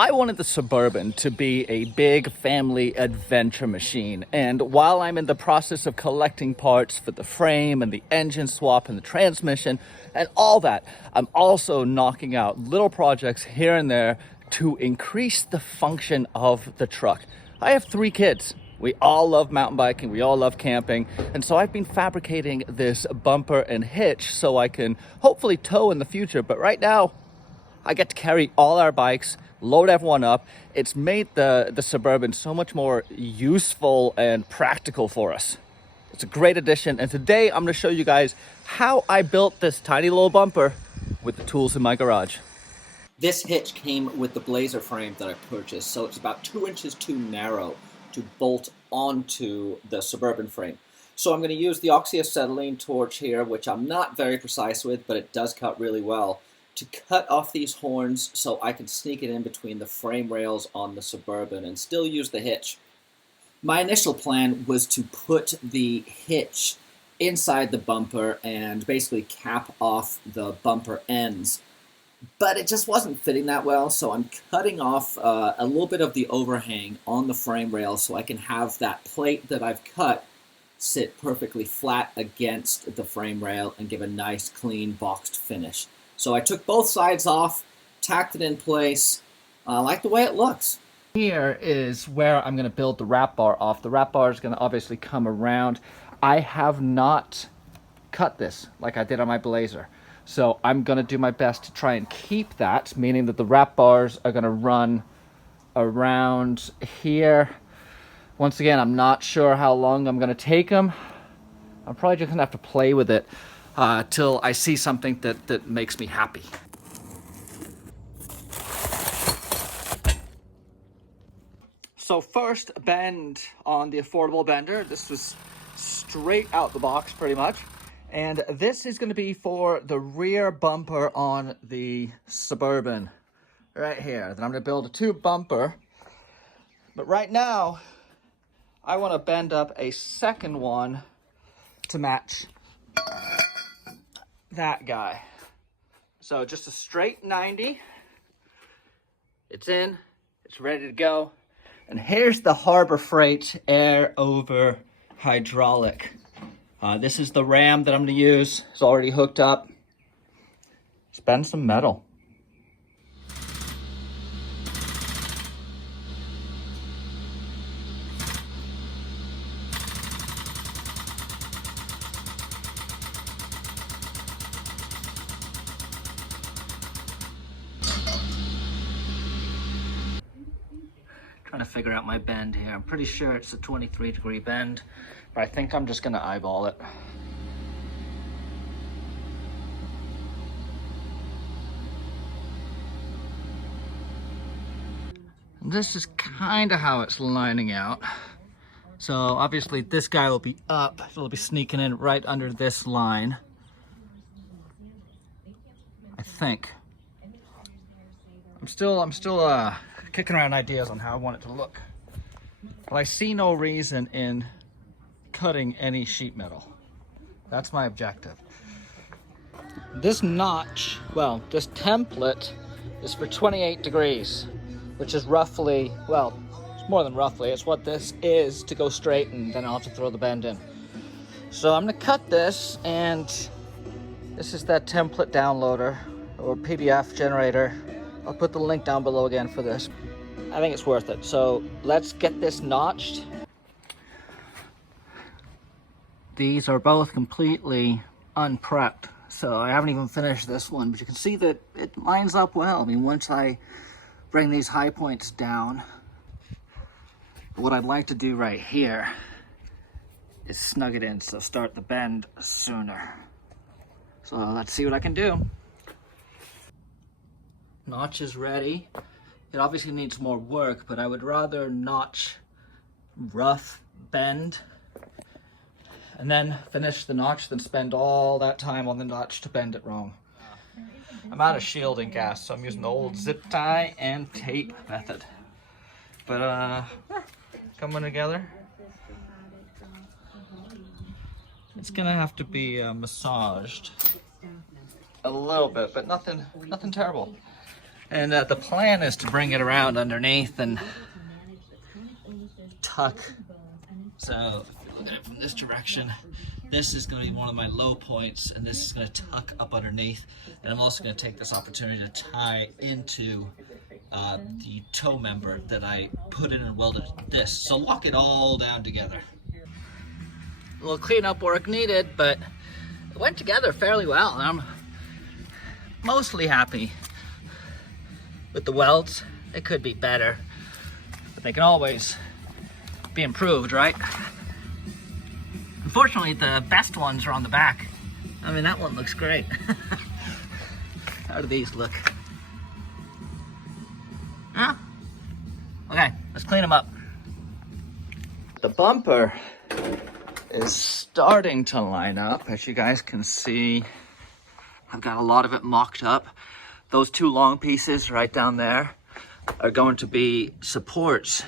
I wanted the Suburban to be a big family adventure machine, and while I'm in the process of collecting parts for the frame and the engine swap and the transmission and all that, I'm also knocking out little projects here and there to increase the function of the truck. I have 3 kids. We all love mountain biking, we all love camping, and so I've been fabricating this bumper and hitch so I can hopefully tow in the future, but right now I get to carry all our bikes, load everyone up. It's made the Suburban so much more useful and practical for us. It's a great addition, and today I'm going to show you guys how I built this tiny little bumper with the tools in my garage. This hitch came with the Blazer frame that I purchased, so it's about 2 inches too narrow to bolt onto the Suburban frame. So I'm going to use the oxyacetylene torch here, which I'm not very precise with, but it does cut really well, to cut off these horns so I can sneak it in between the frame rails on the Suburban and still use the hitch. My initial plan was to put the hitch inside the bumper and basically cap off the bumper ends, but it just wasn't fitting that well, so I'm cutting off a little bit of the overhang on the frame rail so I can have that plate that I've cut sit perfectly flat against the frame rail and give a nice clean boxed finish. So I took both sides off, tacked it in place. I like the way it looks. Here is where I'm going to build the wrap bar off. The wrap bar is going to obviously come around. I have not cut this like I did on my Blazer. So I'm going to do my best to try and keep that, meaning that the wrap bars are going to run around here. Once again, I'm not sure how long I'm going to take them. I'm probably just going to have to play with it till I see something that makes me happy. So first, bend on the affordable bender. This was straight out the box pretty much. And this is going to be for the rear bumper on the Suburban right here. Then I'm going to build a tube bumper. But right now, I want to bend up a second one to match that guy. So just a straight 90. It's in, it's ready to go. And here's the Harbor Freight air over hydraulic. This is the ram that I'm going to use. It's already hooked up. Just bend some metal. Trying to figure out my bend here. I'm pretty sure it's a 23-degree bend, but I think I'm just gonna eyeball it. And this is kind of how it's lining out. So obviously this guy will be up, so it'll be sneaking in right under this line, I think. I'm still kicking around ideas on how I want it to look. But I see no reason in cutting any sheet metal. That's my objective. This notch, well, this template is for 28 degrees, which is roughly, well, it's more than roughly, it's what this is to go straight, and then I'll have to throw the bend in. So I'm gonna cut this, and this is that template downloader or PDF generator. I'll put the link down below again for this. I think it's worth it. So let's get this notched. These are both completely unprepped, so I haven't even finished this one, but you can see that it lines up well. I mean, once I bring these high points down, what I'd like to do right here is snug it in, so start the bend sooner. So let's see what I can do. Notch is ready. It obviously needs more work, but I would rather notch rough bend and then finish the notch than spend all that time on the notch to bend it wrong. I'm out of shielding gas, so I'm using the old zip tie and tape method. But coming together. It's gonna have to be massaged a little bit, but nothing terrible. And the plan is to bring it around underneath and tuck. So if you look at it from this direction, this is going to be one of my low points, and this is going to tuck up underneath. And I'm also going to take this opportunity to tie into the toe member that I put in and welded this. So lock it all down together. A little cleanup work needed, but it went together fairly well, and I'm mostly happy with the welds. It could be better, but they can always be improved, right? Unfortunately, the best ones are on the back. I mean, that one looks great. How do these look? Huh? Okay, let's clean them up. The bumper is starting to line up. As you guys can see, I've got a lot of it mocked up. Those two long pieces right down there are going to be supports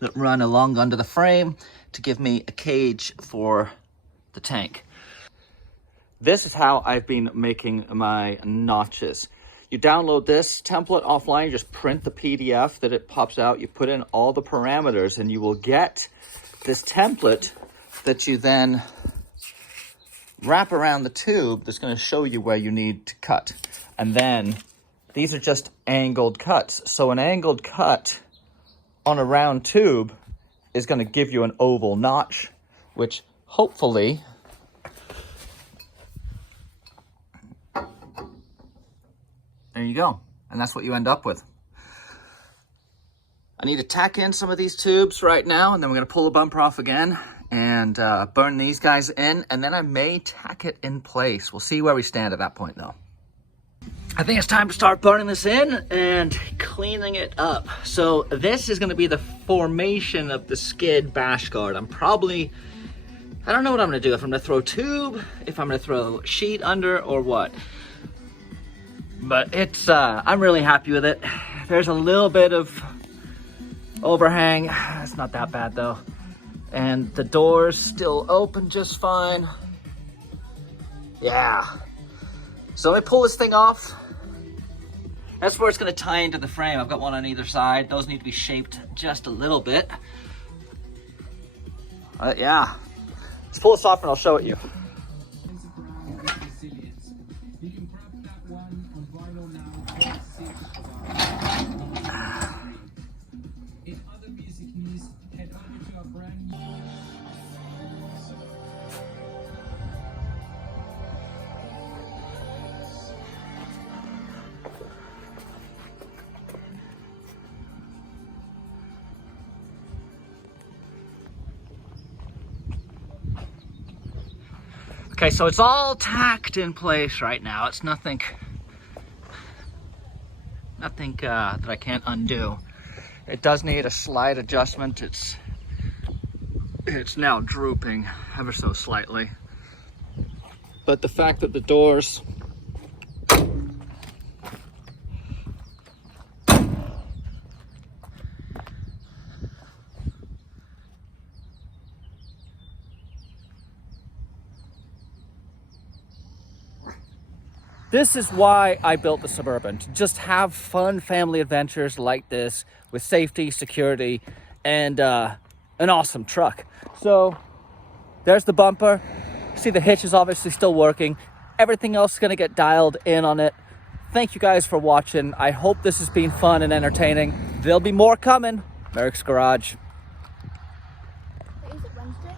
that run along under the frame to give me a cage for the tank. This is how I've been making my notches. You download this template offline, you just print the PDF that it pops out, you put in all the parameters, and you will get this template that you then wrap around the tube that's going to show you where you need to cut. And then these are just angled cuts. So an angled cut on a round tube is going to give you an oval notch, which hopefully there you go. And that's what you end up with. I need to tack in some of these tubes right now, and then we're going to pull the bumper off again and burn these guys in, and then I may tack it in place. We'll see where we stand at that point though. I think it's time to start burning this in and cleaning it up. So this is going to be the formation of the skid bash guard. I don't know what I'm going to do, if I'm going to throw tube, if I'm going to throw sheet under, or what. But it's, I'm really happy with it. There's a little bit of overhang. It's not that bad though. And the door's still open just fine. Yeah. So let me pull this thing off. That's where it's gonna tie into the frame. I've got one on either side. Those need to be shaped just a little bit. Yeah. Let's pull this off and I'll show it you. Okay, so it's all tacked in place right now. It's nothing that I can't undo. It does need a slight adjustment. It's now drooping ever so slightly. But the fact that the doors This is why I built the Suburban, to just have fun family adventures like this with safety, security, and an awesome truck. So there's the bumper. See, the hitch is obviously still working. Everything else is gonna get dialed in on it. Thank you guys for watching. I hope this has been fun and entertaining. There'll be more coming. Merricks Garage. Wait, is it Wednesday?